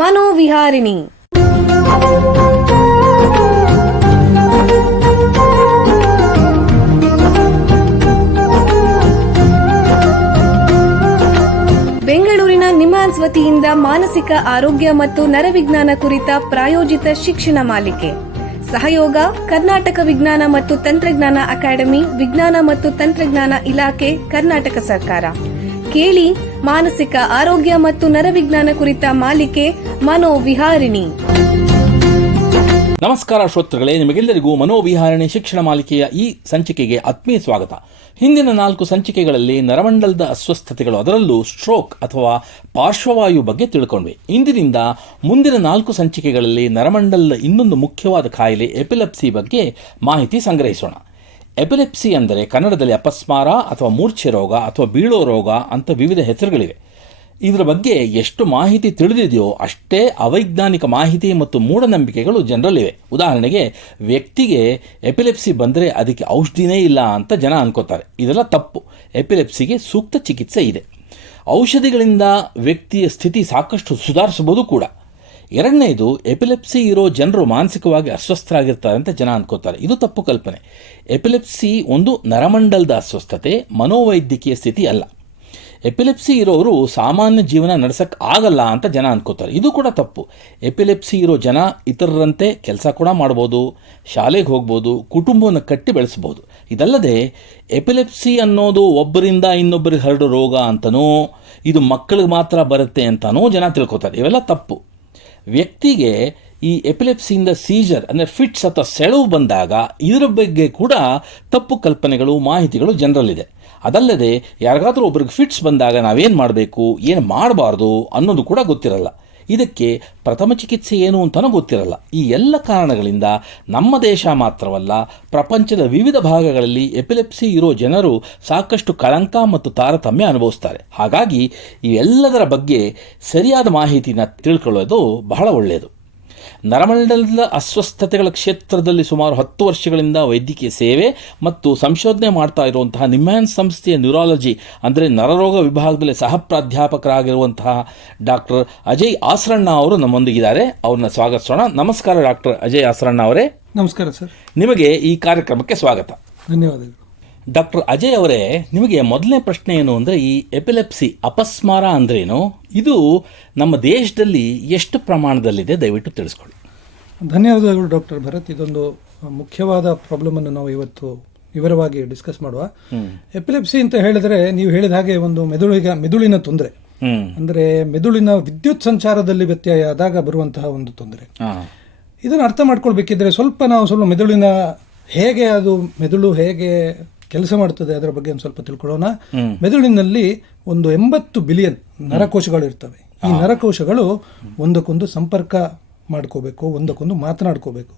ಮನೋವಿಹಾರಿಣಿ. ಬೆಂಗಳೂರಿನ ನಿಮ್ಹಾನ್ಸ್ ವತಿಯಿಂದ ಮಾನಸಿಕ ಆರೋಗ್ಯ ಮತ್ತು ನರವಿಜ್ಞಾನ ಕುರಿತ ಪ್ರಾಯೋಜಿತ ಶಿಕ್ಷಣ ಮಾಲಿಕೆ. ಸಹಯೋಗ ಕರ್ನಾಟಕ ವಿಜ್ಞಾನ ಮತ್ತು ತಂತ್ರಜ್ಞಾನ ಅಕಾಡೆಮಿ, ವಿಜ್ಞಾನ ಮತ್ತು ತಂತ್ರಜ್ಞಾನ ಇಲಾಖೆ, ಕರ್ನಾಟಕ ಸರ್ಕಾರ. ಕೇಳಿ ಮಾನಸಿಕ ಆರೋಗ್ಯ ಮತ್ತು ನರವಿಜ್ಞಾನ ಕುರಿತ ಮಾಲಿಕೆ ಮನೋವಿಹಾರಿಣಿ. ನಮಸ್ಕಾರ ಶ್ರೋತೃಗಳೇ, ನಿಮಗೆಲ್ಲರಿಗೂ ಮನೋವಿಹಾರಣೆ ಶಿಕ್ಷಣ ಮಾಲಿಕೆಯ ಈ ಸಂಚಿಕೆಗೆ ಆತ್ಮೀಯ ಸ್ವಾಗತ. ಹಿಂದಿನ 4 ಸಂಚಿಕೆಗಳಲ್ಲಿ ನರಮಂಡಲದ ಅಸ್ವಸ್ಥತೆಗಳು, ಅದರಲ್ಲೂ ಸ್ಟ್ರೋಕ್ ಅಥವಾ ಪಾರ್ಶ್ವವಾಯು ಬಗ್ಗೆ ತಿಳ್ಕೊಂಡ್ವಿ. ಇಂದಿನಿಂದ ಮುಂದಿನ 4 ಸಂಚಿಕೆಗಳಲ್ಲಿ ನರಮಂಡಲದ ಇನ್ನೊಂದು ಮುಖ್ಯವಾದ ಕಾಯಿಲೆ ಎಪಿಲೆಪ್ಸಿ ಬಗ್ಗೆ ಮಾಹಿತಿ ಸಂಗ್ರಹಿಸೋಣ. ಎಪಿಲೆಪ್ಸಿ ಅಂದರೆ ಕನ್ನಡದಲ್ಲಿ ಅಪಸ್ಮಾರ ಅಥವಾ ಮೂರ್ಛೆ ರೋಗ ಅಥವಾ ಬೀಳೋ ರೋಗ ಅಂತ ವಿವಿಧ ಹೆಸರುಗಳಿವೆ. ಇದರ ಬಗ್ಗೆ ಎಷ್ಟು ಮಾಹಿತಿ ತಿಳಿದಿದೆಯೋ ಅಷ್ಟೇ ಅವೈಜ್ಞಾನಿಕ ಮಾಹಿತಿ ಮತ್ತು ಮೂಢನಂಬಿಕೆಗಳು ಜನರಲ್ಲಿವೆ. ಉದಾಹರಣೆಗೆ, ವ್ಯಕ್ತಿಗೆ ಎಪಿಲೆಪ್ಸಿ ಬಂದರೆ ಅದಕ್ಕೆ ಔಷಧಿನೇ ಇಲ್ಲ ಅಂತ ಜನ ಅನ್ಕೋತಾರೆ. ಇದೆಲ್ಲ ತಪ್ಪು. ಎಪಿಲೆಪ್ಸಿಗೆ ಸೂಕ್ತ ಚಿಕಿತ್ಸೆ ಇದೆ. ಔಷಧಿಗಳಿಂದ ವ್ಯಕ್ತಿಯ ಸ್ಥಿತಿ ಸಾಕಷ್ಟು ಸುಧಾರಿಸಬಹುದು ಕೂಡ. ಎರಡನೇದು, ಎಪಿಲೆಪ್ಸಿ ಇರೋ ಜನರು ಮಾನಸಿಕವಾಗಿ ಅಸ್ವಸ್ಥರಾಗಿರ್ತಾರೆ ಅಂತ ಜನ ಅನ್ಕೋತಾರೆ. ಇದು ತಪ್ಪು ಕಲ್ಪನೆ. ಎಪಿಲೆಪ್ಸಿ ಒಂದು ನರಮಂಡಲದ ಅಸ್ವಸ್ಥತೆ, ಮನೋವೈದ್ಯಕೀಯ ಸ್ಥಿತಿ ಅಲ್ಲ. ಎಪಿಲೆಪ್ಸಿ ಇರೋರು ಸಾಮಾನ್ಯ ಜೀವನ ನಡೆಸಕ್ಕೆ ಆಗಲ್ಲ ಅಂತ ಜನ ಅನ್ಕೋತಾರೆ. ಇದು ಕೂಡ ತಪ್ಪು. ಎಪಿಲೆಪ್ಸಿ ಇರೋ ಜನ ಇತರರಂತೆ ಕೆಲಸ ಕೂಡ ಮಾಡ್ಬೋದು, ಶಾಲೆಗೆ ಹೋಗ್ಬೋದು, ಕುಟುಂಬವನ್ನು ಕಟ್ಟಿ ಬೆಳೆಸ್ಬೋದು. ಇದಲ್ಲದೆ ಎಪಿಲೆಪ್ಸಿ ಅನ್ನೋದು ಒಬ್ಬರಿಂದ ಇನ್ನೊಬ್ಬರಿಗೆ ಹರಡೋ ರೋಗ ಅಂತನೋ, ಇದು ಮಕ್ಕಳಿಗೆ ಮಾತ್ರ ಬರುತ್ತೆ ಅಂತನೋ ಜನ ತಿಳ್ಕೊತಾರೆ. ಇವೆಲ್ಲ ತಪ್ಪು. ವ್ಯಕ್ತಿಗೆ ಈ ಎಪಿಲೆಪ್ಸಿಯಿಂದ ಸೀಜರ್ ಅಂದರೆ ಫಿಟ್ಸ್ ಅಥವಾ ಸೆಳವು ಬಂದಾಗ ಇದರ ಬಗ್ಗೆ ಕೂಡ ತಪ್ಪು ಕಲ್ಪನೆಗಳು, ಮಾಹಿತಿಗಳು ಜನರಲ್ಲಿದೆ. ಅದಲ್ಲದೆ ಯಾರಿಗಾದರೂ ಒಬ್ರಿಗೆ ಫಿಟ್ಸ್ ಬಂದಾಗ ನಾವೇನು ಮಾಡಬೇಕು, ಏನು ಮಾಡಬಾರ್ದು ಅನ್ನೋದು ಕೂಡ ಗೊತ್ತಿರಲ್ಲ. ಇದಕ್ಕೆ ಪ್ರಥಮ ಚಿಕಿತ್ಸೆ ಏನು ಅಂತಲೂ ಗೊತ್ತಿರಲ್ಲ. ಈ ಎಲ್ಲ ಕಾರಣಗಳಿಂದ ನಮ್ಮ ದೇಶ ಮಾತ್ರವಲ್ಲ, ಪ್ರಪಂಚದ ವಿವಿಧ ಭಾಗಗಳಲ್ಲಿ ಎಪಿಲೆಪ್ಸಿ ಇರೋ ಜನರು ಸಾಕಷ್ಟು ಕಳಂಕ ಮತ್ತು ತಾರತಮ್ಯ ಅನುಭವಿಸ್ತಾರೆ. ಹಾಗಾಗಿ ಈ ಎಲ್ಲದರ ಬಗ್ಗೆ ಸರಿಯಾದ ಮಾಹಿತಿನ ತಿಳ್ಕೊಳ್ಳೋದು ಬಹಳ ಒಳ್ಳೆಯದು. ನರಮಂಡಲದ ಅಸ್ವಸ್ಥತೆಗಳ ಕ್ಷೇತ್ರದಲ್ಲಿ ಸುಮಾರು 10 ವರ್ಷಗಳಿಂದ ವೈದ್ಯಕೀಯ ಸೇವೆ ಮತ್ತು ಸಂಶೋಧನೆ ಮಾಡ್ತಾ ಇರುವಂತಹ ನಿಮ್ಹಾನ್ಸ್ ಸಂಸ್ಥೆಯ ನ್ಯೂರಾಲಜಿ ಅಂದರೆ ನರರೋಗ ವಿಭಾಗದಲ್ಲಿ ಸಹ ಪ್ರಾಧ್ಯಾಪಕರಾಗಿರುವಂತಹ ಡಾಕ್ಟರ್ ಅಜಯ್ ಆಸರಣ್ಣ ಅವರು ನಮ್ಮೊಂದಿಗಿದ್ದಾರೆ. ಅವ್ರನ್ನ ಸ್ವಾಗತಿಸೋಣ. ನಮಸ್ಕಾರ ಡಾಕ್ಟರ್ ಅಜಯ್ ಆಸರಣ್ಣ ಅವರೇ. ನಮಸ್ಕಾರ ಸರ್. ನಿಮಗೆ ಈ ಕಾರ್ಯಕ್ರಮಕ್ಕೆ ಸ್ವಾಗತ. ಧನ್ಯವಾದಗಳು. ಡಾಕ್ಟರ್ ಅಜಯ್ ಅವರೇ, ನಿಮಗೆ ಮೊದಲನೇ ಪ್ರಶ್ನೆ ಏನು ಅಂದರೆ, ಈ ಎಪಿಲೆಪ್ಸಿ ಅಪಸ್ಮಾರ ಅಂದ್ರೇನು, ಇದು ನಮ್ಮ ದೇಶದಲ್ಲಿ ಎಷ್ಟು ಪ್ರಮಾಣದಲ್ಲಿದೆ, ದಯವಿಟ್ಟು ತಿಳಿಸ್ಕೊಳ್ಳಿ. ಧನ್ಯವಾದಗಳು ಡಾಕ್ಟರ್ ಭರತ್. ಇದೊಂದು ಮುಖ್ಯವಾದ ಪ್ರಾಬ್ಲಮನ್ನು ನಾವು ಇವತ್ತು ವಿವರವಾಗಿ ಡಿಸ್ಕಸ್ ಮಾಡುವ. ಎಪಿಲೆಪ್ಸಿ ಅಂತ ಹೇಳಿದ್ರೆ, ನೀವು ಹೇಳಿದ ಹಾಗೆ ಒಂದು ಮೆದುಳಿನ ತೊಂದರೆ, ಅಂದರೆ ಮೆದುಳಿನ ವಿದ್ಯುತ್ ಸಂಚಾರದಲ್ಲಿ ವ್ಯತ್ಯಯ ಆದಾಗ ಬರುವಂತಹ ಒಂದು ತೊಂದರೆ. ಇದನ್ನು ಅರ್ಥ ಮಾಡ್ಕೊಳ್ಬೇಕಿದ್ರೆ ನಾವು ಮೆದುಳಿನ ಮೆದುಳು ಹೇಗೆ ಕೆಲಸ ಮಾಡ್ತದೆ ಅದರ ಬಗ್ಗೆ ಒಂದು ಸ್ವಲ್ಪ ತಿಳ್ಕೊಳ್ಳೋಣ. ಮೆದುಳಿನಲ್ಲಿ ಒಂದು 80 ಬಿಲಿಯನ್ ನರಕೋಶಗಳು ಇರ್ತವೆ. ಈ ನರಕೋಶಗಳು ಒಂದಕ್ಕೊಂದು ಸಂಪರ್ಕ ಮಾಡ್ಕೋಬೇಕು, ಒಂದಕ್ಕೊಂದು ಮಾತನಾಡ್ಕೋಬೇಕು.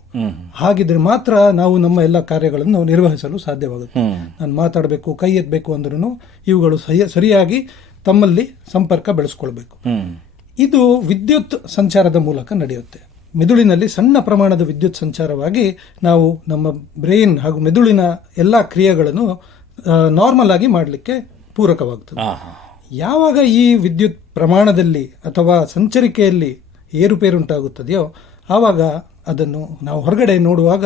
ಹಾಗಿದ್ರೆ ಮಾತ್ರ ನಾವು ನಮ್ಮ ಎಲ್ಲ ಕಾರ್ಯಗಳನ್ನು ನಿರ್ವಹಿಸಲು ಸಾಧ್ಯವಾಗುತ್ತೆ. ನಾನು ಮಾತಾಡಬೇಕು, ಕೈ ಎತ್ತಬೇಕು ಅಂದ್ರೂ ಇವುಗಳು ಸರಿಯಾಗಿ ತಮ್ಮಲ್ಲಿ ಸಂಪರ್ಕ ಬೆಳೆಸ್ಕೊಳ್ಬೇಕು. ಇದು ವಿದ್ಯುತ್ ಸಂಚಾರದ ಮೂಲಕ ನಡೆಯುತ್ತೆ. ಮೆದುಳಿನಲ್ಲಿ ಸಣ್ಣ ಪ್ರಮಾಣದ ವಿದ್ಯುತ್ ಸಂಚಾರವಾಗಿ ನಾವು ನಮ್ಮ ಬ್ರೈನ್ ಹಾಗೂ ಮೆದುಳಿನ ಎಲ್ಲ ಕ್ರಿಯೆಗಳನ್ನು ನಾರ್ಮಲ್ ಆಗಿ ಮಾಡಲಿಕ್ಕೆ ಪೂರಕವಾಗ್ತದೆ. ಯಾವಾಗ ಈ ವಿದ್ಯುತ್ ಪ್ರಮಾಣದಲ್ಲಿ ಅಥವಾ ಸಂಚರಿಕೆಯಲ್ಲಿ ಏರುಪೇರುಂಟಾಗುತ್ತದೆಯೋ ಆವಾಗ ಅದನ್ನು ನಾವು ಹೊರಗಡೆ ನೋಡುವಾಗ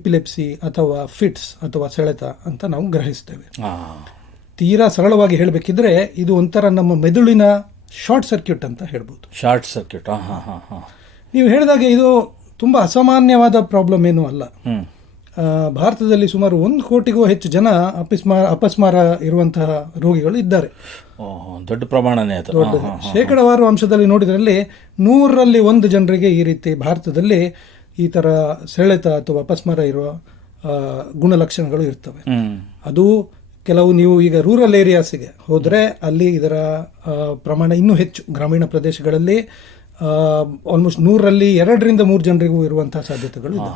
ಎಪಿಲೆಪ್ಸಿ ಅಥವಾ ಫಿಟ್ಸ್ ಅಥವಾ ಸೆಳೆತ ಅಂತ ನಾವು ಗ್ರಹಿಸ್ತೇವೆ. ತೀರಾ ಸರಳವಾಗಿ ಹೇಳಬೇಕಿದ್ರೆ ಇದು ಒಂಥರ ನಮ್ಮ ಮೆದುಳಿನ ಶಾರ್ಟ್ ಸರ್ಕ್ಯೂಟ್ ಅಂತ ಹೇಳ್ಬೋದು. Short circuit. ನೀವು ಹೇಳಿದಾಗೆ ಇದು ತುಂಬ ಅಸಾಮಾನ್ಯವಾದ ಪ್ರಾಬ್ಲಮ್ ಏನೂ ಅಲ್ಲ. ಭಾರತದಲ್ಲಿ ಸುಮಾರು 1 ಕೋಟಿಗೂ ಹೆಚ್ಚು ಜನ ಅಪಸ್ಮಾರ ಇರುವಂತಹ ರೋಗಿಗಳು ಇದ್ದಾರೆ. ದೊಡ್ಡ ಪ್ರಮಾಣನೇ ಅದು. ಶೇಕಡಾವಾರು ಅಂಶದಲ್ಲಿ ನೋಡಿದ್ರಲ್ಲಿ 100ರಲ್ಲಿ 1 ಜನರಿಗೆ ಈ ರೀತಿ ಭಾರತದಲ್ಲಿ ಈ ಥರ ಸೆಳೆತ ಅಥವಾ ಅಪಸ್ಮಾರ ಇರುವ ಗುಣಲಕ್ಷಣಗಳು ಇರ್ತವೆ. ಅದು ಕೆಲವು ನೀವು ಈಗ ರೂರಲ್ ಏರಿಯಾಸಿಗೆ ಹೋದರೆ ಅಲ್ಲಿ ಇದರ ಪ್ರಮಾಣ ಇನ್ನೂ ಹೆಚ್ಚು. ಗ್ರಾಮೀಣ ಪ್ರದೇಶಗಳಲ್ಲಿ ಆಲ್ಮೋಸ್ಟ್ 100ರಲ್ಲಿ 2ರಿಂದ 3 ಜನರಿಗೂ ಇರುವಂತಹ ಸಾಧ್ಯತೆಗಳು ಇದೆ.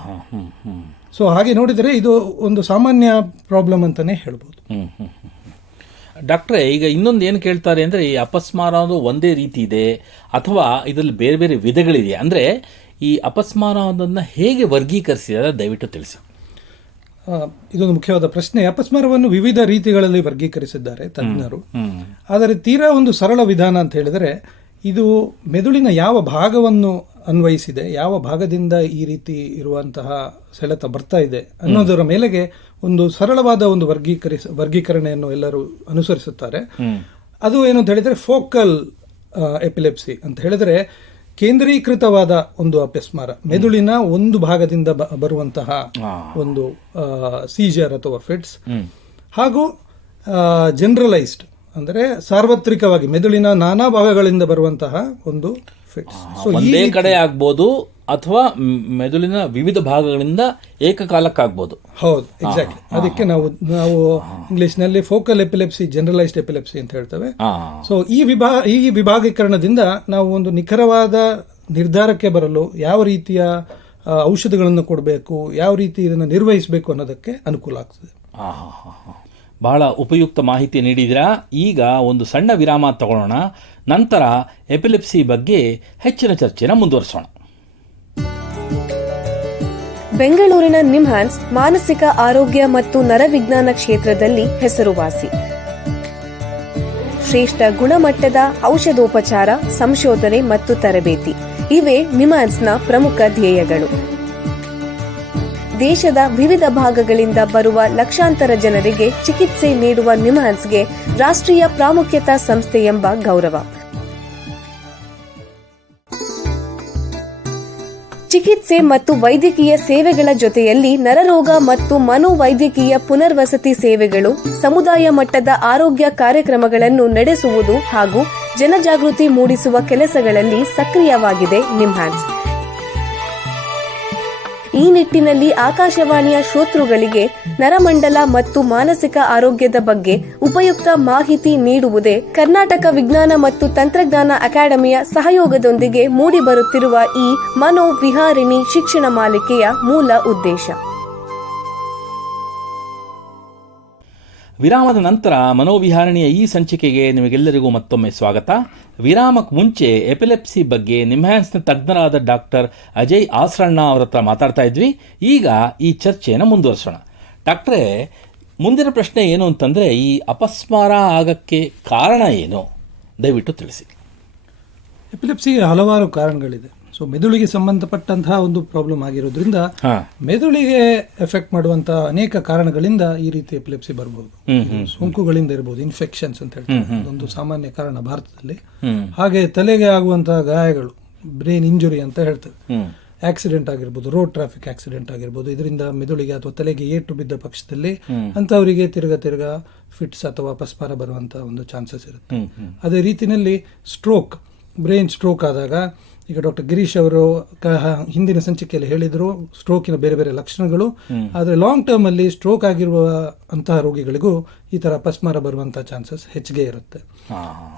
ಸೊ ಹಾಗೆ ನೋಡಿದರೆ ಇದು ಒಂದು ಸಾಮಾನ್ಯ ಪ್ರಾಬ್ಲಮ್ ಅಂತಾನೆ ಹೇಳ್ಬೋದು. ಡಾಕ್ಟ್ರೇ, ಈಗ ಇನ್ನೊಂದು ಏನು ಕೇಳ್ತಾರೆ ಅಂದರೆ, ಈ ಅಪಸ್ಮಾರ ಅನ್ನೋದು ಒಂದೇ ರೀತಿ ಇದೆ ಅಥವಾ ಇದರಲ್ಲಿ ಬೇರೆ ಬೇರೆ ವಿಧಗಳಿದೆ ಅಂದರೆ, ಈ ಅಪಸ್ಮಾರವನ್ನು ಹೇಗೆ ವರ್ಗೀಕರಿಸಿದರೆ ದಯವಿಟ್ಟು ತಿಳಿಸಿ. ಇದೊಂದು ಮುಖ್ಯವಾದ ಪ್ರಶ್ನೆ. ಅಪಸ್ಮಾರವನ್ನು ವಿವಿಧ ರೀತಿಗಳಲ್ಲಿ ವರ್ಗೀಕರಿಸಿದ್ದಾರೆ ತಜ್ಞರು. ಆದರೆ ತೀರಾ ಒಂದು ಸರಳ ವಿಧಾನ ಅಂತ ಹೇಳಿದರೆ, ಇದು ಮೆದುಳಿನ ಯಾವ ಭಾಗವನ್ನು ಅನ್ವಯಿಸಿದೆ, ಯಾವ ಭಾಗದಿಂದ ಈ ರೀತಿ ಇರುವಂತಹ ಸೆಳೆತ ಬರ್ತಾ ಇದೆ ಅನ್ನೋದರ ಮೇಲೆಗೆ ಒಂದು ಸರಳವಾದ ಒಂದು ವರ್ಗೀಕರಣೆಯನ್ನು ಎಲ್ಲರೂ ಅನುಸರಿಸುತ್ತಾರೆ. ಅದು ಏನು ಅಂತ ಹೇಳಿದರೆ ಫೋಕಲ್ ಎಪಿಲೆಪ್ಸಿ ಅಂತ ಹೇಳಿದರೆ ಕೇಂದ್ರೀಕೃತವಾದ ಒಂದು ಅಪಸ್ಮಾರ, ಮೆದುಳಿನ ಒಂದು ಭಾಗದಿಂದ ಬರುವಂತಹ ಒಂದು ಸೀಜರ್ ಅಥವಾ ಫಿಟ್ಸ್, ಹಾಗೂ ಜನರಲೈಸ್ಡ್ ಅಂದರೆ ಸಾರ್ವತ್ರಿಕವಾಗಿ ಮೆದುಳಿನ ನಾನಾ ಭಾಗಗಳಿಂದ ಬರುವಂತಹ ಒಂದು ಫಿಟ್ಸ್. ಒಂದೇ ಕಡೆ ಆಗ್ಬೋದು ಅಥವಾ ಮೆದುಳಿನ ವಿವಿಧ ಭಾಗಗಳಿಂದ ಏಕಕಾಲಕ್ಕಾಗ್ಬೋದು. ಹೌದು, ಎಕ್ಸಾಕ್ಟ್ಲಿ. ಅದಕ್ಕೆ ನಾವು ಇಂಗ್ಲಿಷ್ನಲ್ಲಿ ಫೋಕಲ್ ಎಪಿಲೆಪ್ಸಿ, ಜನರಲೈಸ್ಡ್ ಎಪಿಲೆಪ್ಸಿ ಅಂತ ಹೇಳ್ತೇವೆ. ಸೊ ಈ ವಿಭಾಗೀಕರಣದಿಂದ ನಾವು ಒಂದು ನಿಖರವಾದ ನಿರ್ಧಾರಕ್ಕೆ ಬರಲು ಯಾವ ರೀತಿಯ ಔಷಧಿಗಳನ್ನು ಕೊಡಬೇಕು, ಯಾವ ರೀತಿ ಇದನ್ನು ನಿರ್ವಹಿಸಬೇಕು ಅನ್ನೋದಕ್ಕೆ ಅನುಕೂಲ ಆಗ್ತದೆ. ಬಹಳ ಉಪಯುಕ್ತ ಮಾಹಿತಿ ನೀಡಿದಿರಾ. ಈಗ ಒಂದು ಸಣ್ಣ ವಿರಾಮ ತಗೊಳ್ಳೋಣ. ನಂತರ ಎಪಿಲೆಪ್ಸಿ ಬಗ್ಗೆ ಹೆಚ್ಚಿನ ಚರ್ಚೆನ ಮುಂದುವರಿಸೋಣ. ಬೆಂಗಳೂರಿನ ನಿಮ್ಹಾನ್ಸ್ ಮಾನಸಿಕ ಆರೋಗ್ಯ ಮತ್ತು ನರವಿಜ್ಞಾನ ಕ್ಷೇತ್ರದಲ್ಲಿ ಹೆಸರುವಾಸಿ. ಶ್ರೇಷ್ಠ ಗುಣಮಟ್ಟದ ಔಷಧೋಪಚಾರ, ಸಂಶೋಧನೆ ಮತ್ತು ತರಬೇತಿ ಇವೇ ನಿಮ್ಹಾನ್ಸ್ನ ಪ್ರಮುಖ ಧ್ಯೇಯಗಳು. ದೇಶದ ವಿವಿಧ ಭಾಗಗಳಿಂದ ಬರುವ ಲಕ್ಷಾಂತರ ಜನರಿಗೆ ಚಿಕಿತ್ಸೆ ನೀಡುವ ನಿಮ್ಹಾನ್ಸ್ಗೆ ರಾಷ್ಟ್ರೀಯ ಪ್ರಾಮುಖ್ಯತಾ ಸಂಸ್ಥೆ ಎಂಬ ಗೌರವ. ಚಿಕಿತ್ಸೆ ಮತ್ತು ವೈದ್ಯಕೀಯ ಸೇವೆಗಳ ಜೊತೆಯಲ್ಲಿ ನರರೋಗ ಮತ್ತು ಮನೋವೈದ್ಯಕೀಯ ಪುನರ್ವಸತಿ ಸೇವೆಗಳು, ಸಮುದಾಯ ಮಟ್ಟದ ಆರೋಗ್ಯ ಕಾರ್ಯಕ್ರಮಗಳನ್ನು ನಡೆಸುವುದು ಹಾಗೂ ಜನಜಾಗೃತಿ ಮೂಡಿಸುವ ಕೆಲಸಗಳಲ್ಲಿ ಸಕ್ರಿಯವಾಗಿದೆ ನಿಮ್ಹಾನ್ಸ್. ಈ ನಿಟ್ಟಿನಲ್ಲಿ ಆಕಾಶವಾಣಿಯ ಶ್ರೋತೃಗಳಿಗೆ ನರಮಂಡಲ ಮತ್ತು ಮಾನಸಿಕ ಆರೋಗ್ಯದ ಬಗ್ಗೆ ಉಪಯುಕ್ತ ಮಾಹಿತಿ ನೀಡುವುದೇ ಕರ್ನಾಟಕ ವಿಜ್ಞಾನ ಮತ್ತು ತಂತ್ರಜ್ಞಾನ ಅಕಾಡೆಮಿಯ ಸಹಯೋಗದೊಂದಿಗೆ ಮೂಡಿಬರುತ್ತಿರುವ ಈ ಮನೋವಿಹಾರಿಣಿ ಶಿಕ್ಷಣ ಮಾಲಿಕೆಯ ಮೂಲ ಉದ್ದೇಶ. ವಿರಾಮದ ನಂತರ ಮನೋವಿಹಾರಣಿಯ ಈ ಸಂಚಿಕೆಗೆ ನಿಮಗೆಲ್ಲರಿಗೂ ಮತ್ತೊಮ್ಮೆ ಸ್ವಾಗತ. ವಿರಾಮಕ್ಕೆ ಮುಂಚೆ ಎಪಿಲೆಪ್ಸಿ ಬಗ್ಗೆ ನಿಮ್ಹಾನ್ಸ್ನ ತಜ್ಞರಾದ ಡಾಕ್ಟರ್ ಅಜಯ್ ಆಸ್ರಣ್ಣ ಅವರ ಹತ್ರ ಮಾತಾಡ್ತಾ ಇದ್ವಿ. ಈಗ ಈ ಚರ್ಚೆಯನ್ನು ಮುಂದುವರಿಸೋಣ. ಡಾಕ್ಟ್ರೇ, ಮುಂದಿನ ಪ್ರಶ್ನೆ ಏನು ಅಂತಂದರೆ, ಈ ಅಪಸ್ಮಾರ ಆಗಕ್ಕೆ ಕಾರಣ ಏನು, ದಯವಿಟ್ಟು ತಿಳಿಸಿ. ಎಪಿಲೆಪ್ಸಿಗೆ ಹಲವಾರು ಕಾರಣಗಳಿದೆ. ಸೊ ಮೆದುಳಿಗೆ ಸಂಬಂಧಪಟ್ಟಂತಹ ಒಂದು ಪ್ರಾಬ್ಲಮ್ ಆಗಿರೋದ್ರಿಂದ ಮೆದುಳಿಗೆ ಎಫೆಕ್ಟ್ ಮಾಡುವಂತಹ ಅನೇಕ ಕಾರಣಗಳಿಂದ ಈ ರೀತಿ ಎಪಿಲೆಪ್ಸಿ ಬರಬಹುದು. ಸೋಂಕುಗಳಿಂದ ಇರಬಹುದು, ಇನ್ಫೆಕ್ಷನ್ಸ್ ಅಂತ ಹೇಳ್ತಾರೆ, ಅದೊಂದು ಸಾಮಾನ್ಯ ಕಾರಣ ಭಾರತದಲ್ಲಿ. ಹಾಗೆ ತಲೆಗೆ ಆಗುವಂತಹ ಗಾಯಗಳು, ಬ್ರೈನ್ ಇಂಜುರಿ ಅಂತ ಹೇಳ್ತೇವೆ, ಆಕ್ಸಿಡೆಂಟ್ ಆಗಿರ್ಬೋದು, ರೋಡ್ ಟ್ರಾಫಿಕ್ ಆಕ್ಸಿಡೆಂಟ್ ಆಗಿರ್ಬೋದು, ಇದರಿಂದ ಮೆದುಳಿಗೆ ಅಥವಾ ತಲೆಗೆ ಏಟು ಬಿದ್ದ ಪಕ್ಷದಲ್ಲಿ ಅಂತವರಿಗೆ ತಿರ್ಗಾ ಫಿಟ್ಸ್ ಅಥವಾ ಅಪಸ್ಮಾರ ಬರುವಂತಹ ಒಂದು ಚಾನ್ಸಸ್ ಇರುತ್ತೆ. ಅದೇ ರೀತಿಯಲ್ಲಿ ಸ್ಟ್ರೋಕ್, ಬ್ರೈನ್ ಸ್ಟ್ರೋಕ್ ಆದಾಗ, ಈಗ ಡಾಕ್ಟರ್ ಗಿರೀಶ್ ಅವರು ಹಿಂದಿನ ಸಂಚಿಕೆಯಲ್ಲಿ ಹೇಳಿದ್ರು ಸ್ಟ್ರೋಕಿನ ಬೇರೆ ಬೇರೆ ಲಕ್ಷಣಗಳು. ಆದರೆ ಲಾಂಗ್ ಟರ್ಮ್ ಅಲ್ಲಿ ಸ್ಟ್ರೋಕ್ ಆಗಿರುವ ಅಂತಹ ರೋಗಿಗಳಿಗೂ ಈ ತರ ಅಪಸ್ಮಾರ ಬರುವಂತಹ ಚಾನ್ಸಸ್ ಹೆಚ್ಚಿಗೆ ಇರುತ್ತೆ.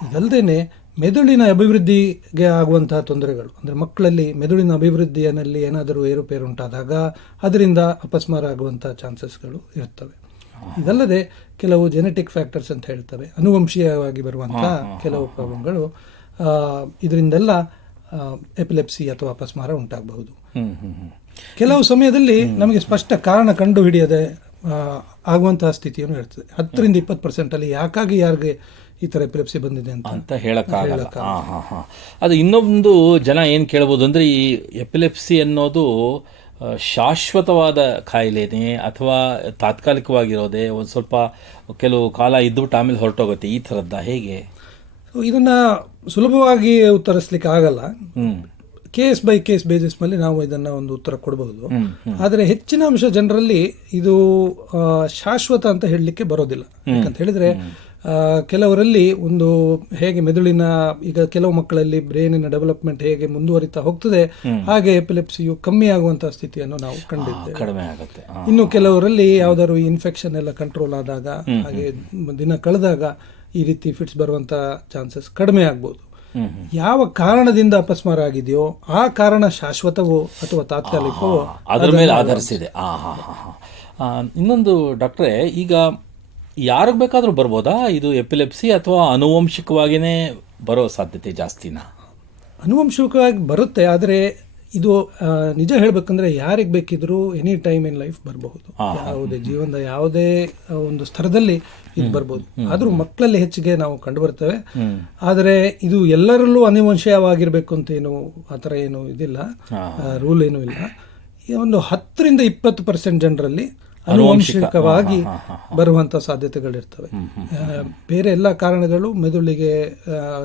ಇದಲ್ಲದೇನೆ ಮೆದುಳಿನ ಅಭಿವೃದ್ಧಿಗೆ ಆಗುವಂತಹ ತೊಂದರೆಗಳು, ಅಂದ್ರೆ ಮಕ್ಕಳಲ್ಲಿ ಮೆದುಳಿನ ಅಭಿವೃದ್ಧಿಯಲ್ಲಿ ಏನಾದರೂ ಏರುಪೇರು ಉಂಟಾದಾಗ ಅದರಿಂದ ಅಪಸ್ಮಾರ ಆಗುವಂತಹ ಚಾನ್ಸಸ್ಗಳು ಇರ್ತವೆ. ಇದಲ್ಲದೆ ಕೆಲವು ಜೆನೆಟಿಕ್ ಫ್ಯಾಕ್ಟರ್ಸ್ ಅಂತ ಹೇಳ್ತವೆ, ಅನುವಂಶೀಯವಾಗಿ ಬರುವಂತಹ ಕೆಲವು ಪ್ರಾಬ್ಲಮ್ಗಳು, ಇದರಿಂದೆಲ್ಲ ಎಪಿಲೆಪ್ಸಿ ಅಥವಾ ಅಪಸ್ಮಾರ ಉಂಟಾಗಬಹುದು. ಕೆಲವು ಸಮಯದಲ್ಲಿ ನಮಗೆ ಸ್ಪಷ್ಟ ಕಾರಣ ಕಂಡು ಹಿಡಿಯದೆ ಆಗುವಂತಹ ಸ್ಥಿತಿಯನ್ನು ಇರ್ತದೆ. 10-20% ಅಲ್ಲಿ ಯಾರಿಗೆ ಈ ತರ ಎಪಿಲೆಪ್ಸಿ ಬಂದಿದೆ ಅಂತ ಹೇಳಕ್ಕಾಗಲ್ಲ. ಅದು ಇನ್ನೊಂದು ಜನ ಏನು ಕೇಳ್ಬೋದು ಅಂದರೆ, ಈ ಎಪಿಲೆಪ್ಸಿ ಅನ್ನೋದು ಶಾಶ್ವತವಾದ ಕಾಯಿಲೆನೇ ಅಥವಾ ತಾತ್ಕಾಲಿಕವಾಗಿರೋದೇ, ಒಂದು ಸ್ವಲ್ಪ ಕೆಲವು ಕಾಲ ಇದ್ದುಬಿಟ್ಟು ಆಮೇಲೆ ಹೊರಟೋಗುತ್ತೆ, ಈ ಥರದ್ದ, ಹೇಗೆ? ಇದನ್ನ ಸುಲಭವಾಗಿ ಉತ್ತರಿಸಲಿಕ್ಕೆ ಆಗಲ್ಲ. ಕೇಸ್ ಬೈ ಕೇಸ್ ಬೇಸಿಸ್ ಮೇಲೆ ನಾವು ಇದನ್ನ ಒಂದು ಉತ್ತರ ಕೊಡಬಹುದು. ಆದರೆ ಹೆಚ್ಚಿನ ಅಂಶ ಜನರಲ್ಲಿ ಇದು ಶಾಶ್ವತ ಅಂತ ಹೇಳಲಿಕ್ಕೆ ಬರೋದಿಲ್ಲ. ಯಾಕಂತ ಹೇಳಿದ್ರೆ ಕೆಲವರಲ್ಲಿ ಒಂದು ಹೇಗೆ ಮೆದುಳಿನ, ಈಗ ಕೆಲವು ಮಕ್ಕಳಲ್ಲಿ ಬ್ರೈನಿನ ಡೆವಲಪ್ಮೆಂಟ್ ಹೇಗೆ ಮುಂದುವರಿತಾ ಹೋಗ್ತದೆ, ಹಾಗೆ ಎಪಿಲೆಪ್ಸಿಯು ಕಮ್ಮಿ ಆಗುವಂತಹ ಸ್ಥಿತಿಯನ್ನು ನಾವು ಕಂಡಿದ್ದೇವೆ, ಕಡಿಮೆ ಆಗುತ್ತೆ. ಇನ್ನು ಕೆಲವರಲ್ಲಿ ಯಾವ್ದಾದ್ರು ಇನ್ಫೆಕ್ಷನ್ ಎಲ್ಲ ಕಂಟ್ರೋಲ್ ಆದಾಗ, ಹಾಗೆ ದಿನ ಕಳೆದಾಗ ಈ ರೀತಿ ಫಿಟ್ಸ್ ಬರುವಂತ ಚಾನ್ಸಸ್ ಕಡಿಮೆ ಆಗ್ಬೋದು. ಯಾವ ಕಾರಣದಿಂದ ಅಪಸ್ಮಾರ ಆಗಿದೆಯೋ ಆ ಕಾರಣ ಶಾಶ್ವತವೋ ಅಥವಾ ತಾತ್ಕಾಲಿಕವೋ ಅದರ ಮೇಲೆ ಆಧರಿಸಿದೆ. ಇನ್ನೊಂದು ಡಾಕ್ಟ್ರೇ, ಈಗ ಯಾರಿಗೆ ಬೇಕಾದರೂ ಬರ್ಬೋದಾ ಇದು ಎಪಿಲೆಪ್ಸಿ, ಅಥವಾ ಆನುವಂಶಿಕವಾಗಿಯೇ ಬರೋ ಸಾಧ್ಯತೆ ಜಾಸ್ತಿನಾ? ಆನುವಂಶಿಕವಾಗಿ ಬರುತ್ತೆ, ಆದರೆ ಇದು ನಿಜ ಹೇಳ್ಬೇಕಂದ್ರೆ ಯಾರಿಗೆ ಬೇಕಿದ್ರೂ ಎನಿ ಟೈಮ್ ಇನ್ ಲೈಫ್ ಬರಬಹುದು, ಯಾವುದೇ ಜೀವನದ ಯಾವುದೇ ಒಂದು ಸ್ತರದಲ್ಲಿ ಇದು ಬರ್ಬೋದು. ಆದ್ರೂ ಮಕ್ಕಳಲ್ಲಿ ಹೆಚ್ಚಿಗೆ ನಾವು ಕಂಡು ಬರ್ತೇವೆ. ಆದರೆ ಇದು ಎಲ್ಲರಲ್ಲೂ ಅನುವಂಶೀಯವಾಗಿರ್ಬೇಕು ಅಂತ ಏನು ಆತರ ಏನು ಇದಿಲ್ಲ, ರೂಲ್ ಏನೂ ಇಲ್ಲ. ಒಂದು 10-20% ಜನರಲ್ಲಿ ಆನುವಂಶಿಕವಾಗಿ ಬರುವಂತ ಸಾಧ್ಯತೆಗಳಿರ್ತವೆ. ಬೇರೆ ಎಲ್ಲ ಕಾರಣಗಳು ಮೆದುಳಿಗೆ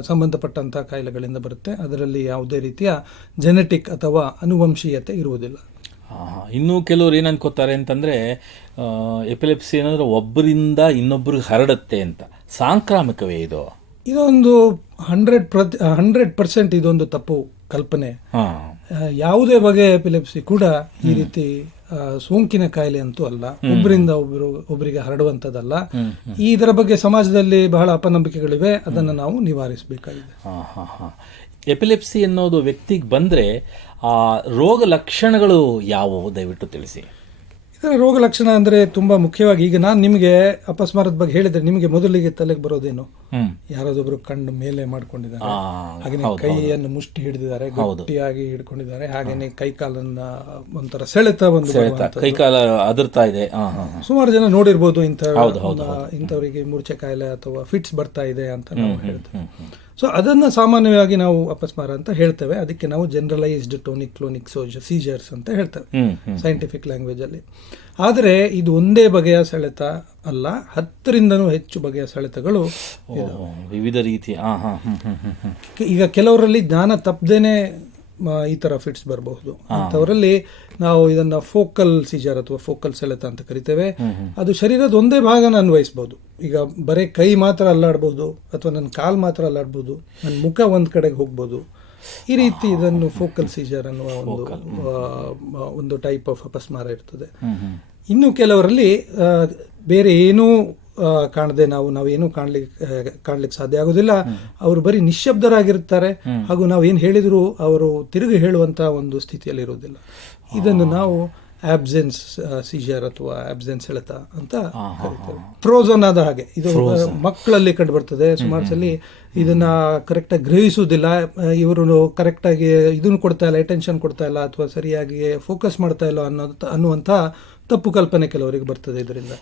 ಸಂಬಂಧಪಟ್ಟಂತಹ ಕಾಯಿಲೆಗಳಿಂದ ಬರುತ್ತೆ. ಅದರಲ್ಲಿ ಯಾವುದೇ ರೀತಿಯ ಜೆನೆಟಿಕ್ ಅಥವಾ ಅನುವಂಶೀಯತೆ ಇರುವುದಿಲ್ಲ. ಇನ್ನೂ ಕೆಲವರು ಏನು ಅನ್ಕೋತಾರೆ ಅಂತಂದ್ರೆ ಎಪಿಲೆಪ್ಸಿ ಏನಂದ್ರೆ ಒಬ್ಬರಿಂದ ಇನ್ನೊಬ್ಬರಿಗೆ ಹರಡುತ್ತೆ ಅಂತ. ಸಾಂಕ್ರಾಮಿಕವೇ ಇದು? ಇದೊಂದು 100% ಇದೊಂದು ತಪ್ಪು ಕಲ್ಪನೆ. ಯಾವುದೇ ಬಗೆಯ ಎಪಿಲೆಪ್ಸಿ ಕೂಡ ಈ ರೀತಿ ಸೋಂಕಿನ ಕಾಯಿಲೆ ಅಂತೂ ಅಲ್ಲ, ಒಬ್ಬರಿಂದ ಒಬ್ಬರಿಗೆ ಹರಡುವಂಥದ್ದಲ್ಲ. ಇದರ ಬಗ್ಗೆ ಸಮಾಜದಲ್ಲಿ ಬಹಳ ಅಪನಂಬಿಕೆಗಳಿವೆ, ಅದನ್ನು ನಾವು ನಿವಾರಿಸಬೇಕಾಗಿದೆ. ಎಪಿಲೆಪ್ಸಿ ಅನ್ನೋದು ವ್ಯಕ್ತಿಗೆ ಬಂದರೆ ಆ ರೋಗ ಲಕ್ಷಣಗಳು ಯಾವುವು ದಯವಿಟ್ಟು ತಿಳಿಸಿ. ಇದರ ರೋಗ ಲಕ್ಷಣ ಅಂದರೆ ತುಂಬಾ ಮುಖ್ಯವಾಗಿ ಈಗ ನಾನು ನಿಮಗೆ ಅಪಸ್ಮಾರದ ಬಗ್ಗೆ ಹೇಳಿದ್ರೆ ನಿಮಗೆ ಮೊದಲಿಗೆ ತಲೆಗೆ ಬರೋದೇನು? ಯಾರಾದೊಬ್ರು ಕಣ್ಣು ಮೇಲೆ ಮಾಡ್ಕೊಂಡಿದ್ದಾರೆ, ಹಾಗೆ ಕೈಯನ್ನು ಮುಷ್ಟಿ ಹಿಡಿದಿದ್ದಾರೆ, ಗಟ್ಟಿಯಾಗಿ ಹಿಡ್ಕೊಂಡಿದ್ದಾರೆ, ಹಾಗೇನೆ ಕೈ ಕಾಲನ್ನ ಒಂಥರ ಸೆಳೆತ ಕೈ ಕಾಲ ಅದರ್ತಾ ಇದೆ. ಸುಮಾರು ಜನ ನೋಡಿರ್ಬೋದು ಇಂಥವರಿಗೆ ಮೂರ್ಛೆ ಕಾಯಿಲೆ ಅಥವಾ ಫಿಟ್ಸ್ ಬರ್ತಾ ಇದೆ ಅಂತ ನಾವು ಹೇಳ್ತೇವೆ. ಸೊ ಅದನ್ನ ಸಾಮಾನ್ಯವಾಗಿ ನಾವು ಅಪಸ್ಮಾರ ಅಂತ ಹೇಳ್ತೇವೆ. ಅದಕ್ಕೆ ನಾವು ಜನರಲೈಸ್ಡ್ ಟೋನಿಕ್ ಕ್ಲೋನಿಕ್ ಸೀಜರ್ಸ್ ಅಂತ ಹೇಳ್ತೇವೆ ಸೈಂಟಿಫಿಕ್ ಲ್ಯಾಂಗ್ವೇಜ್ ಅಲ್ಲಿ. ಆದರೆ ಇದು ಒಂದೇ ಬಗೆಯ ಸೆಳೆತ ಅಲ್ಲ, 10ರಿಂದನೂ ಹೆಚ್ಚು ಬಗೆಯ ಸೆಳೆತಗಳು ವಿವಿಧ ರೀತಿಯ. ಈಗ ಕೆಲವರಲ್ಲಿ ಜ್ಞಾನ ತಪ್ಪದೇನೆ ಈ ತರ ಫಿಟ್ಸ್ ಬರಬಹುದು. ಅಂತವರಲ್ಲಿ ನಾವು ಇದನ್ನ ಫೋಕಲ್ ಸೀಜರ್ ಅಥವಾ ಫೋಕಲ್ ಸೆಳೆತ ಅಂತ ಕರಿತೇವೆ. ಅದು ಶರೀರದ ಒಂದೇ ಭಾಗನ ಅನ್ವಯಿಸಬಹುದು. ಈಗ ಬರೀ ಕೈ ಮಾತ್ರ ಅಲ್ಲಾಡ್ಬೋದು, ಅಥವಾ ನನ್ನ ಕಾಲ್ ಮಾತ್ರ ಅಲ್ಲಾಡ್ಬೋದು, ನನ್ನ ಮುಖ ಒಂದ್ ಕಡೆಗೆ ಹೋಗ್ಬೋದು. ಈ ರೀತಿ ಇದನ್ನು ಫೋಕಲ್ ಸೀಜರ್ ಅನ್ನುವ ಒಂದು ಟೈಪ್ ಆಫ್ ಅಪಸ್ಮಾರ ಇರ್ತದೆ. ಇನ್ನು ಕೆಲವರಲ್ಲಿ ಬೇರೆ ಏನೂ ಕಾಣದೆ ನಾವೇನು ಕಾಣ್ಲಿಕ್ಕೆ ಸಾಧ್ಯ ಆಗೋದಿಲ್ಲ. ಅವರು ಬರೀ ನಿಶ್ಶಬ್ದರಾಗಿರ್ತಾರೆ, ಹಾಗೂ ನಾವೇನು ಹೇಳಿದ್ರು ಅವರು ತಿರುಗಿ ಹೇಳುವಂತ ಒಂದು ಸ್ಥಿತಿಯಲ್ಲಿ ಇರೋದಿಲ್ಲ. ಇದನ್ನು ನಾವು ಆಬ್ಸೆನ್ಸ್ ಸೀಜರ್ ಅಥವಾ ಆಬ್ಸೆನ್ಸ್ ಸೆಳೆತ ಅಂತ ಕರೀತೇವೆ. ಫ್ರೋಝನ್ ಆದ ಹಾಗೆ ಇದು ಮಕ್ಕಳಲ್ಲಿ ಕಂಡು ಬರ್ತದೆ. ಸುಮಾರು ಸಲ ಇದನ್ನ ಕರೆಕ್ಟಾಗಿ ಗ್ರಹಿಸುವುದಿಲ್ಲ, ಇವರು ಕರೆಕ್ಟಾಗಿ ಇದನ್ನು ಕೊಡ್ತಾ ಇಲ್ಲ, ಅಟೆನ್ಷನ್ ಕೊಡ್ತಾ ಇಲ್ಲ, ಅಥವಾ ಸರಿಯಾಗಿ ಫೋಕಸ್ ಮಾಡ್ತಾ ಇಲ್ಲ ಅನ್ನುವಂಥ ತಪ್ಪು ಕಲ್ಪನೆ ಕೆಲವರಿಗೆ ಬರ್ತದೆ ಇದರಿಂದ.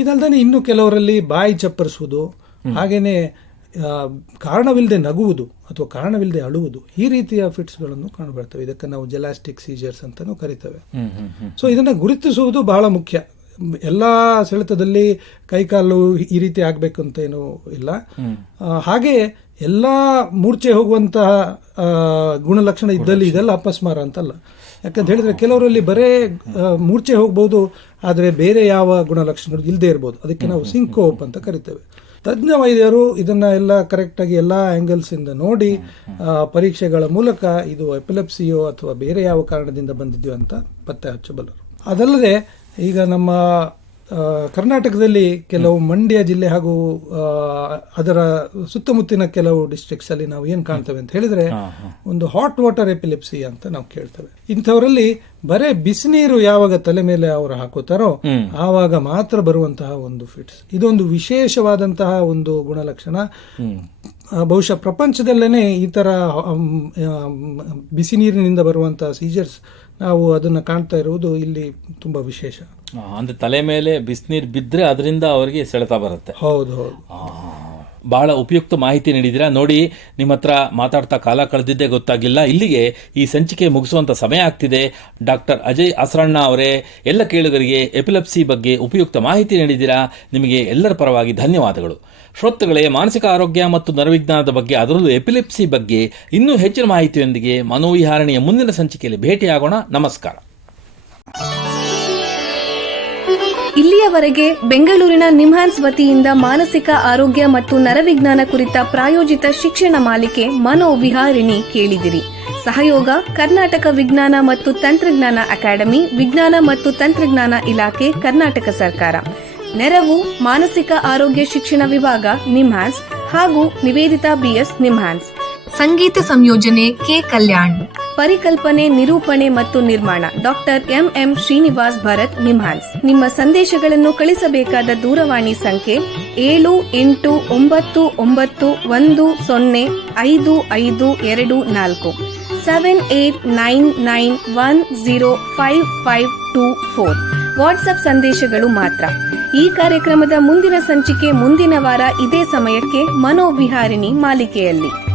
ಇದಲ್ದೇ ಇನ್ನು ಕೆಲವರಲ್ಲಿ ಬಾಯಿ ಚಪ್ಪರಿಸುವುದು, ಹಾಗೇನೆ ಕಾರಣವಿಲ್ಲದೆ ನಗುವುದು ಅಥವಾ ಕಾರಣವಿಲ್ಲದೆ ಅಳುವುದು, ಈ ರೀತಿಯ ಫಿಟ್ಸ್ಗಳನ್ನು ಕಾಣಬರ್ತವೆ. ಇದಕ್ಕೆ ನಾವು ಜೆಲಾಸ್ಟಿಕ್ ಸೀಜರ್ಸ್ ಅಂತಾನೂ ಕರಿತೇವೆ. ಸೊ ಇದನ್ನ ಗುರುತಿಸುವುದು ಬಹಳ ಮುಖ್ಯ. ಎಲ್ಲಾ ಸೆಳೆತದಲ್ಲಿ ಕೈಕಾಲು ಈ ರೀತಿ ಆಗ್ಬೇಕು ಅಂತ ಏನೂ ಇಲ್ಲ. ಹಾಗೆ ಎಲ್ಲಾ ಮೂರ್ಛೆ ಹೋಗುವಂತಹ ಗುಣಲಕ್ಷಣ ಇದ್ದಲ್ಲಿ ಇದೆಲ್ಲ ಅಪಸ್ಮಾರ ಅಂತಲ್ಲ. ಯಾಕಂತ ಹೇಳಿದ್ರೆ ಕೆಲವರಲ್ಲಿ ಬರೇ ಮೂರ್ಛೆ ಹೋಗ್ಬೋದು, ಆದರೆ ಬೇರೆ ಯಾವ ಗುಣಲಕ್ಷಣಗಳು ಇಲ್ಲದೆ ಇರ್ಬೋದು. ಅದಕ್ಕೆ ನಾವು ಸಿಂಕೋಪ್ ಅಂತ ಕರಿತೇವೆ. ತಜ್ಞ ವೈದ್ಯರು ಇದನ್ನ ಎಲ್ಲ ಕರೆಕ್ಟಾಗಿ ಎಲ್ಲ ಆಂಗಲ್ಸ್ ಇಂದ ನೋಡಿ ಪರೀಕ್ಷೆಗಳ ಮೂಲಕ ಇದು ಎಪಿಲೆಪ್ಸಿಯೋ ಅಥವಾ ಬೇರೆ ಯಾವ ಕಾರಣದಿಂದ ಬಂದಿದೆಯೋ ಅಂತ ಪತ್ತೆ ಹಚ್ಚಬಲ್ಲರು. ಅದಲ್ಲದೆ ಈಗ ನಮ್ಮ ಕರ್ನಾಟಕದಲ್ಲಿ ಕೆಲವು ಮಂಡ್ಯ ಜಿಲ್ಲೆ ಹಾಗೂ ಅದರ ಸುತ್ತಮುತ್ತಿನ ಕೆಲವು ಡಿಸ್ಟ್ರಿಕ್ಟ್ಸ್ ಅಲ್ಲಿ ನಾವು ಏನ್ ಕಾಣ್ತೇವೆ ಅಂತ ಹೇಳಿದ್ರೆ ಒಂದು ಹಾಟ್ ವಾಟರ್ ಎಪಿಲೆಪ್ಸಿ ಅಂತ ನಾವು ಕೇಳ್ತೇವೆ. ಇಂಥವರಲ್ಲಿ ಬರೇ ಬಿಸಿನೀರು ಯಾವಾಗ ತಲೆ ಮೇಲೆ ಅವರು ಹಾಕೋತಾರೋ ಆವಾಗ ಮಾತ್ರ ಬರುವಂತಹ ಒಂದು ಫಿಟ್ಸ್. ಇದೊಂದು ವಿಶೇಷವಾದಂತಹ ಒಂದು ಗುಣಲಕ್ಷಣ. ಬಹುಶಃ ಪ್ರಪಂಚದಲ್ಲೇನೆ ಈ ತರ ಬಿಸಿ ನೀರಿನಿಂದ ಬರುವಂತಹ ಸೀಜರ್ಸ್ ನಾವು ಅದನ್ನ ಕಾಣ್ತಾ ಇರುವುದು ಇಲ್ಲಿ ತುಂಬಾ ವಿಶೇಷ. ಅಂದ್ರೆ ತಲೆ ಮೇಲೆ ಬಿಸಿನೀರು ಬಿದ್ದರೆ ಅದರಿಂದ ಅವರಿಗೆ ಸೆಳೆತ ಬರುತ್ತೆ. ಹೌದು ಹೌದು. ಬಹಳ ಉಪಯುಕ್ತ ಮಾಹಿತಿ ನೀಡಿದಿರಾ. ನೋಡಿ, ನಿಮ್ಮ ಹತ್ರ ಮಾತಾಡ್ತಾ ಕಾಲ ಕಳೆದಿದ್ದೇ ಗೊತ್ತಾಗಲಿಲ್ಲ. ಇಲ್ಲಿಗೆ ಈ ಸಂಚಿಕೆ ಮುಗಿಸುವಂಥ ಸಮಯ ಆಗ್ತಿದೆ. ಡಾಕ್ಟರ್ ಅಜಯ್ ಆಸರಣ್ಣ ಅವರೇ, ಎಲ್ಲ ಕೇಳುಗರಿಗೆ ಎಪಿಲೆಪ್ಸಿ ಬಗ್ಗೆ ಉಪಯುಕ್ತ ಮಾಹಿತಿ ನೀಡಿದಿರಾ. ನಿಮಗೆ ಎಲ್ಲರ ಪರವಾಗಿ ಧನ್ಯವಾದಗಳು. ಶ್ರೋತೃಗಳೇ, ಮಾನಸಿಕ ಆರೋಗ್ಯ ಮತ್ತು ನರವಿಜ್ಞಾನದ ಬಗ್ಗೆ, ಅದರಲ್ಲೂ ಎಪಿಲೆಪ್ಸಿ ಬಗ್ಗೆ ಇನ್ನೂ ಹೆಚ್ಚಿನ ಮಾಹಿತಿಯೊಂದಿಗೆ ಮನೋವಿಹಾರಣೆಯ ಮುಂದಿನ ಸಂಚಿಕೆಯಲ್ಲಿ ಭೇಟಿಯಾಗೋಣ. ನಮಸ್ಕಾರ. ಇಲ್ಲಿಯವರೆಗೆ ಬೆಂಗಳೂರಿನ ನಿಮ್ಹಾನ್ಸ್ ವತಿಯಿಂದ ಮಾನಸಿಕ ಆರೋಗ್ಯ ಮತ್ತು ನರವಿಜ್ಞಾನ ಕುರಿತ ಪ್ರಾಯೋಜಿತ ಶಿಕ್ಷಣ ಮಾಲಿಕೆ ಮನೋವಿಹಾರಿಣಿ ಕೇಳಿದಿರಿ. ಸಹಯೋಗ ಕರ್ನಾಟಕ ವಿಜ್ಞಾನ ಮತ್ತು ತಂತ್ರಜ್ಞಾನ ಅಕಾಡೆಮಿ, ವಿಜ್ಞಾನ ಮತ್ತು ತಂತ್ರಜ್ಞಾನ ಇಲಾಖೆ, ಕರ್ನಾಟಕ ಸರ್ಕಾರ. ನೆರವು ಮಾನಸಿಕ ಆರೋಗ್ಯ ಶಿಕ್ಷಣ ವಿಭಾಗ, ನಿಮ್ಹಾನ್ಸ್ ಹಾಗೂ ನಿವೇದಿತಾ BS, ನಿಮ್ಹಾನ್ಸ್. ಸಂಗೀತ ಸಂಯೋಜನೆ ಕೆ ಕಲ್ಯಾಣ್. ಪರಿಕಲ್ಪನೆ, ನಿರೂಪಣೆ ಮತ್ತು ನಿರ್ಮಾಣ ಡಾಕ್ಟರ್ MM ಶ್ರೀನಿವಾಸ್ ಭರತ್, ನಿಮ್ಹಾನ್ಸ್. ನಿಮ್ಮ ಸಂದೇಶಗಳನ್ನು ಕಳಿಸಬೇಕಾದ ದೂರವಾಣಿ ಸಂಖ್ಯೆ 7899105524, 7899105524. ವಾಟ್ಸ್ಆಪ್ ಸಂದೇಶಗಳು ಮಾತ್ರ. ಈ ಕಾರ್ಯಕ್ರಮದ ಮುಂದಿನ ಸಂಚಿಕೆ ಮುಂದಿನ ವಾರ ಇದೇ ಸಮಯಕ್ಕೆ ಮನೋವಿಹಾರಿಣಿ ಮಾಲಿಕೆಯಲ್ಲಿ.